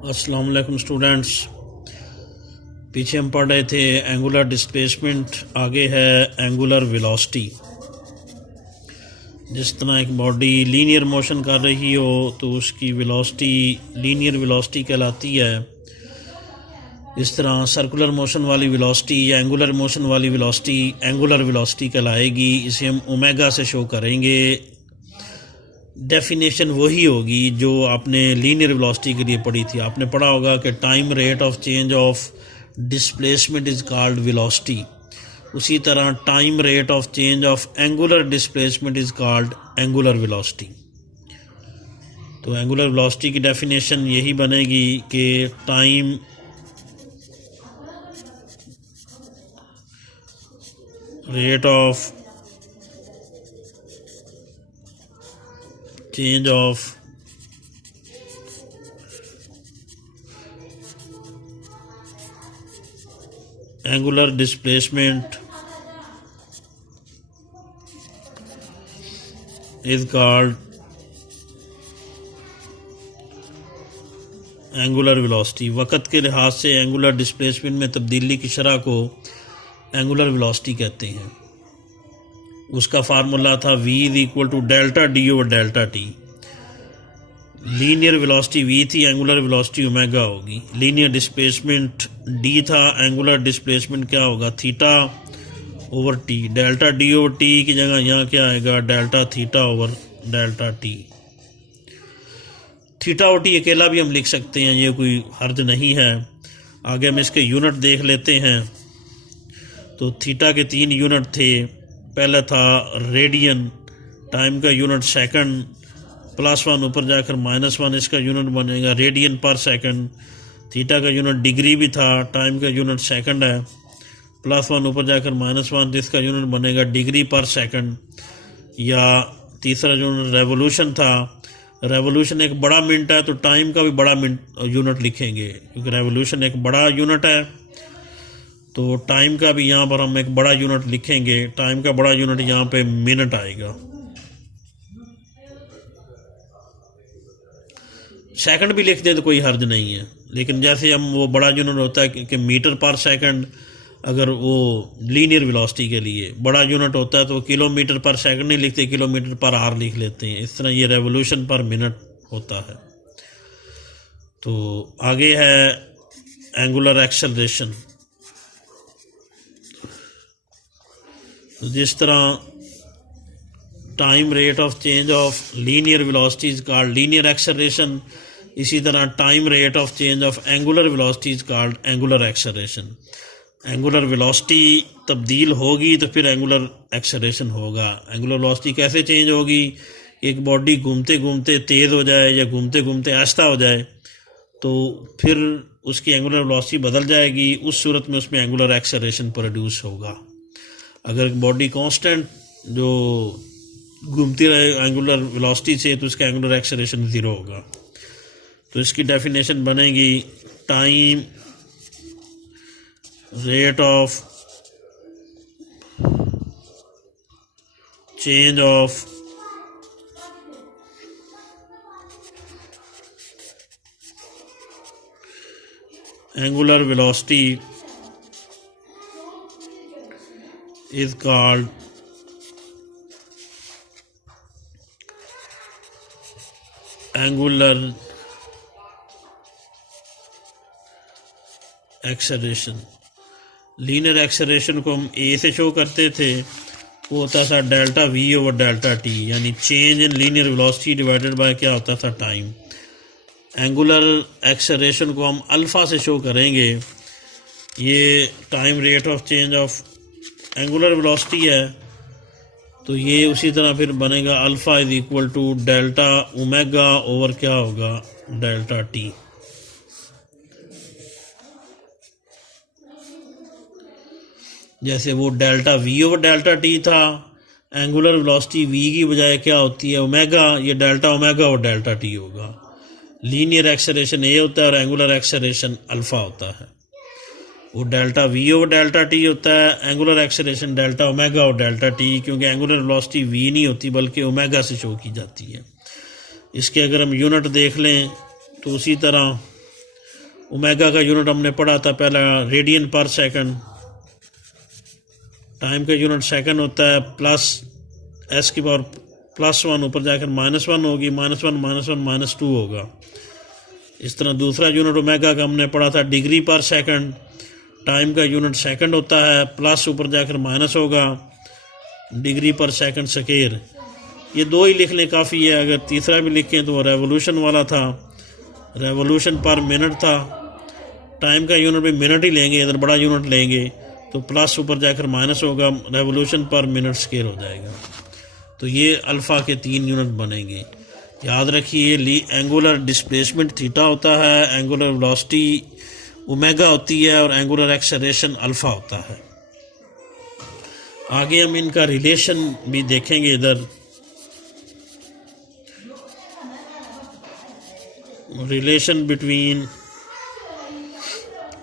अस्सलाम वालेकुम स्टूडेंट्स। पीछे हम पढ़ रहे थे एंगुलर डिस्प्लेसमेंट, आगे है एंगुलर वेलोसिटी। जिस तरह एक बॉडी लीनियर मोशन कर रही हो तो उसकी वेलोसिटी लीनियर वेलोसिटी कहलाती है। इस तरह सर्कुलर मोशन वाली वेलोसिटी या एंगुलर मोशन वाली वेलोसिटी एंगुलर वेलोसिटी कहलाएगी। इसे हम ओमेगा से शो करेंगे। डेफिनेशन वही होगी जो आपने लीनियर वेलोसिटी के लिए पढ़ी थी। आपने पढ़ा होगा कि time rate of change of displacement is called velocity. उसी तरह time rate of change of angular displacement is called angular velocity. तो एंगुलर वेलोसिटी की डेफिनेशन यही बनेगी कि time rate of change of angular displacement is called angular velocity. वक़्त के लिहाज से एंगुलर डिस्प्लेसमेंट में तब्दीली की शरह को एंगुलर वेलोसिटी कहते हैं। उसका फार्मूला था v is equal to delta d over delta t. Linear velocity v थी, एंगुलर वेलोसिटी ओमेगा होगी। लीनियर डिस्प्लेसमेंट d था, एंगुलर डिस्प्लेसमेंट क्या होगा, theta over t. Delta d over t की जगह यहाँ क्या आएगा, delta theta over delta t. Theta और टी अकेला भी हम लिख सकते हैं, ये कोई हर्ज नहीं है। आगे हम इसके यूनिट देख लेते हैं। तो थीटा के 3 यूनिट थे। पहला था रेडियन, टाइम का यूनिट सेकंड, +1 ऊपर जाकर -1 इसका यूनिट बनेगा रेडियन पर सेकंड। थीटा का यूनिट डिग्री भी था, टाइम का यूनिट सेकंड है, +1 ऊपर जाकर -1 इसका यूनिट बनेगा डिग्री पर सेकंड। या तीसरा यूनिट रेवोल्यूशन था। रेवोल्यूशन एक बड़ा मिनट है तो टाइम का भी बड़ा मिनट यूनिट लिखेंगे, क्योंकि रेवोल्यूशन एक बड़ा यूनिट है तो टाइम का भी यहाँ पर हम एक बड़ा यूनिट लिखेंगे। टाइम का बड़ा यूनिट यहाँ पे मिनट आएगा। सेकंड भी लिख दे तो कोई हर्ज नहीं है, लेकिन जैसे हम वो बड़ा यूनिट होता है कि मीटर पर सेकंड, अगर वो लीनियर वेलोसिटी के लिए बड़ा यूनिट होता है तो किलोमीटर पर सेकंड नहीं लिखते, किलोमीटर पर आवर लिख लेते हैं। इस तरह ये रेवोल्यूशन पर मिनट होता है। तो आगे है एंगुलर एक्सेलरेशन। जिस तरह time rate of change of linear velocity is called linear acceleration, इसी तरह time rate of change of angular velocity is called angular acceleration. Angular velocity तब्दील होगी तो फिर एंगुलर एक्सेलरेशन होगा। एंगुलर वेलोसिटी कैसे चेंज होगी, एक बॉडी घूमते घूमते तेज़ हो जाए या घूमते घूमते आहिस्ता हो जाए तो फिर उसकी एंगुलर वेलोसिटी बदल जाएगी। उस सूरत में उसमें एंगुलर एक्सेलरेशन प्रोड्यूस होगा। अगर बॉडी कांस्टेंट जो घूमती रहे एंगुलर वेलोसिटी से तो उसका एंगुलर एक्सेलरेशन 0 होगा। तो इसकी डेफिनेशन बनेगी time rate of change of angular velocity is called angular acceleration। Linear acceleration को हम ए से शो करते थे, वो होता था delta v over delta T, यानी change in linear velocity divided by क्या होता था, टाइम। एंगुलर एक्सेलरेशन को हम अल्फ़ा से शो करेंगे। ये time rate of change of angular velocity है तो ये उसी तरह फिर बनेगा alpha is equal to delta omega over क्या होगा, डेल्टा टी। जैसे वो delta v over delta t था, एंगुलर वेलोसिटी v की बजाय क्या होती है, ओमेगा, ये डेल्टा ओमेगा और डेल्टा टी होगा। लीनियर एक्सेलरेशन ए होता है और एंगुलर एक्सेलरेशन अल्फ़ा होता है। वो delta v over delta T होता है, एंगुलर एक्सेलरेशन डेल्टा ओमेगा और डेल्टा टी, क्योंकि एंगुलर वेलोसिटी v नहीं होती बल्कि ओमेगा से शो की जाती है। इसके अगर हम यूनिट देख लें तो उसी तरह ओमेगा का यूनिट हमने पढ़ा था पहला रेडियन पर सेकंड, टाइम का यूनिट सेकंड होता है, प्लस एस की पावर +1 ऊपर जाकर -1 होगी, -1 -1 -2 होगा। इस तरह दूसरा यूनिट ओमेगा का हमने पढ़ा था डिग्री पर सेकंड, टाइम का यूनिट सेकंड होता है, प्लस ऊपर जाकर माइनस होगा, डिग्री पर सेकंड स्क्वायर। ये दो ही लिख लें काफ़ी है, अगर तीसरा भी लिखें तो वो रेवोल्यूशन वाला था, रेवोल्यूशन पर मिनट था। टाइम का यूनिट भी मिनट ही लेंगे, इधर बड़ा यूनिट लेंगे तो प्लस ऊपर जाकर माइनस होगा, रेवोल्यूशन पर मिनट स्क्वायर हो जाएगा। तो ये अल्फ़ा के 3 यूनिट बनेंगे। याद रखिए एंगुलर डिस्प्लेसमेंट थीटा होता है, एंगुलर वेलोसिटी ओमेगा होती है और एंगुलर एक्सेलरेशन अल्फ़ा होता है। आगे हम इनका रिलेशन भी देखेंगे। इधर रिलेशन बिटवीन,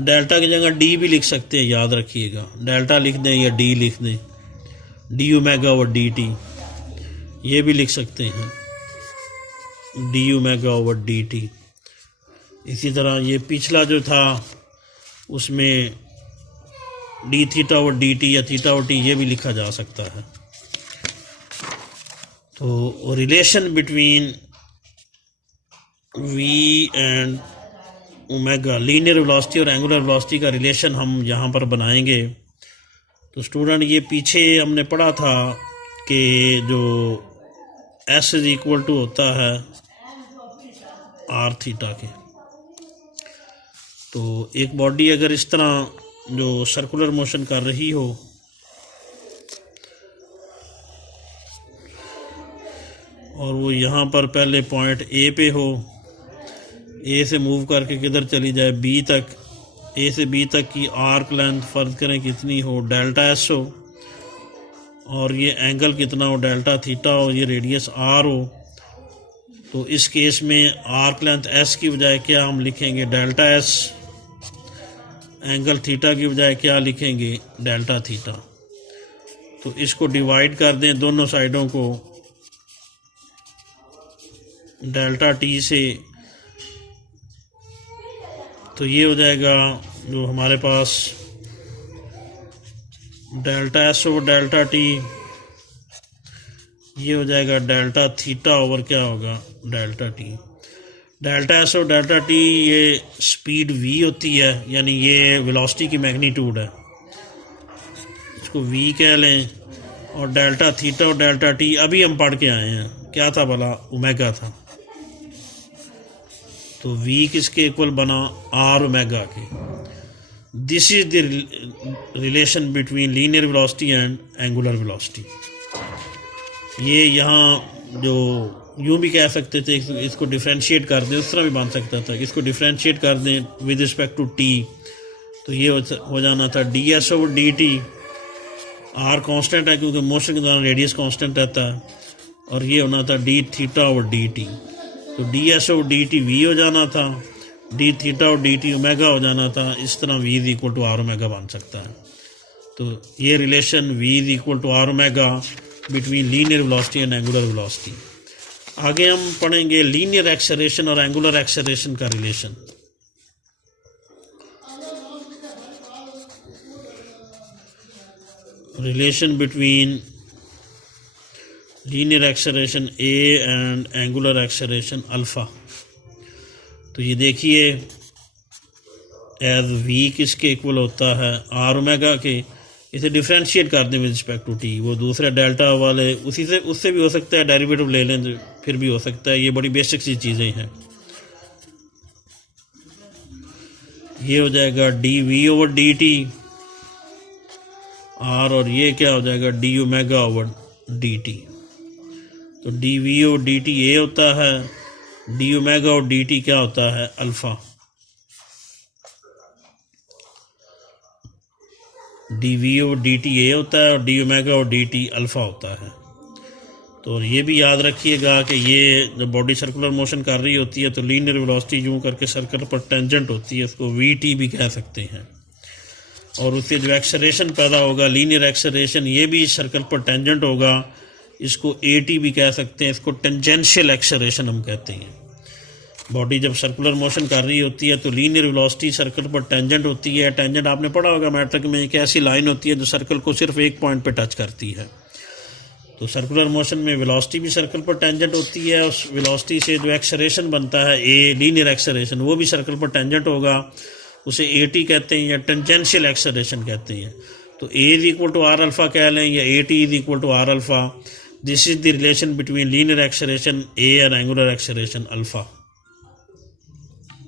डेल्टा की जगह डी भी लिख सकते हैं, याद रखिएगा, डेल्टा लिख दें या डी लिख दें, d omega over D t, ये भी लिख सकते हैं, d omega over D t. इसी तरह ये पिछला जो था उसमें d theta over D t या थीटा ओवर टी, ये भी लिखा जा सकता है। तो relation between v and omega, linear velocity और एंगुलर वेलोसिटी का रिलेशन हम यहाँ पर बनाएंगे। तो स्टूडेंट ये पीछे हमने पढ़ा था कि जो S इज इक्वल टू होता है आर थीटा के। तो एक बॉडी अगर इस तरह जो सर्कुलर मोशन कर रही हो और वो यहाँ पर पहले पॉइंट ए पे हो, ए से मूव करके किधर चली जाए बी तक, ए से बी तक की आर्क लेंथ फ़र्ज करें कितनी हो, डेल्टा एस हो, और ये एंगल कितना हो, डेल्टा थीटा हो, ये रेडियस आर हो। तो इस केस में आर्क लेंथ एस की बजाय क्या हम लिखेंगे, डेल्टा एस, एंगल थीटा की बजाय क्या लिखेंगे, डेल्टा थीटा। तो इसको डिवाइड कर दें दोनों साइडों को डेल्टा टी से, तो ये हो जाएगा जो हमारे पास delta S over delta T, ये हो जाएगा डेल्टा थीटा ओवर क्या होगा, डेल्टा टी। डेल्टा एस और डेल्टा टी ये स्पीड v होती है, यानी ये वेलोसिटी की मैग्नीट्यूड है, इसको v कह लें। और डेल्टा थीटा और डेल्टा टी अभी हम पढ़ के आए हैं, क्या था भला, ओमेगा था। तो v किसके इक्वल बना, r ओमेगा के। This is the relation between linear velocity and angular velocity. ये यहाँ जो यूँ भी कह सकते थे, इसको डिफ्रेंशिएट कर दें, उस तरह भी बन सकता था, इसको डिफ्रेंशिएट कर दें विद रिस्पेक्ट टू टी, तो ये हो जाना था d S over D T. R constant है क्योंकि मोशन के दौरान रेडियस कांस्टेंट रहता है, और ये होना था D theta over D T. तो D S over D T V हो जाना था, डी थीटा और डी टी ओमेगा हो जाना था। इस तरह v is equal to R omega बन सकता है। तो ये relation v is equal to R omega between linear velocity and angular velocity. आगे हम पढ़ेंगे लीनियर एक्सेलरेशन और एंगुलर एक्सेलरेशन का रिलेशन। Relation between linear acceleration a and angular acceleration alpha. तो ये देखिए एज v किसके इक्वल होता है, आर ओमेगा के। इसे डिफ्रेंशिएट कर दें विद रिस्पेक्ट टू टी, वो दूसरे डेल्टा वाले उसी से उससे भी हो सकता है, डेरिवेटिव ले लें तो फिर भी हो सकता है। ये बड़ी बेसिक सी चीज़ें हैं। ये हो जाएगा D V over D T R, और ये क्या हो जाएगा D omega over D T. तो D V over D T A होता है, डी ओमेगा और डी टी क्या होता है, अल्फ़ा। डी वी और डी टी ए होता है और डी ओमेगा और डी टी अल्फ़ा होता है। तो ये भी याद रखिएगा कि ये जब बॉडी सर्कुलर मोशन कर रही होती है तो लीनियर वेलोसिटी यूँ करके सर्कल पर टेंजेंट होती है, उसको वी टी भी कह सकते हैं। और उससे जो एक्सेलरेशन पैदा होगा, लीनियर एक्सेलरेशन, ये भी सर्कल पर टेंजेंट होगा, इसको ए टी भी कह सकते हैं, इसको टेंजेंशियल एक्सेलरेशन हम कहते हैं। बॉडी जब सर्कुलर मोशन कर रही होती है तो लीनियर वेलोसिटी सर्कल पर टेंजेंट होती है। टेंजेंट आपने पढ़ा होगा मैट्रिक में, एक ऐसी लाइन होती है जो सर्कल को सिर्फ एक पॉइंट पे टच करती है। तो सर्कुलर मोशन में वेलोसिटी भी सर्कल पर टेंजेंट होती है। उस वेलोसिटी से जो एक्सेलरेशन बनता है ए, लीनियर एक्सेलरेशन, वो भी सर्कल पर टेंजेंट होगा। उसे AT कहते हैं या टेंजेंशियल एक्सेलरेशन कहते हैं। तो A is equal to R alpha कह लें या AT is equal to R alpha. This is the relation between linear acceleration A and angular acceleration alpha.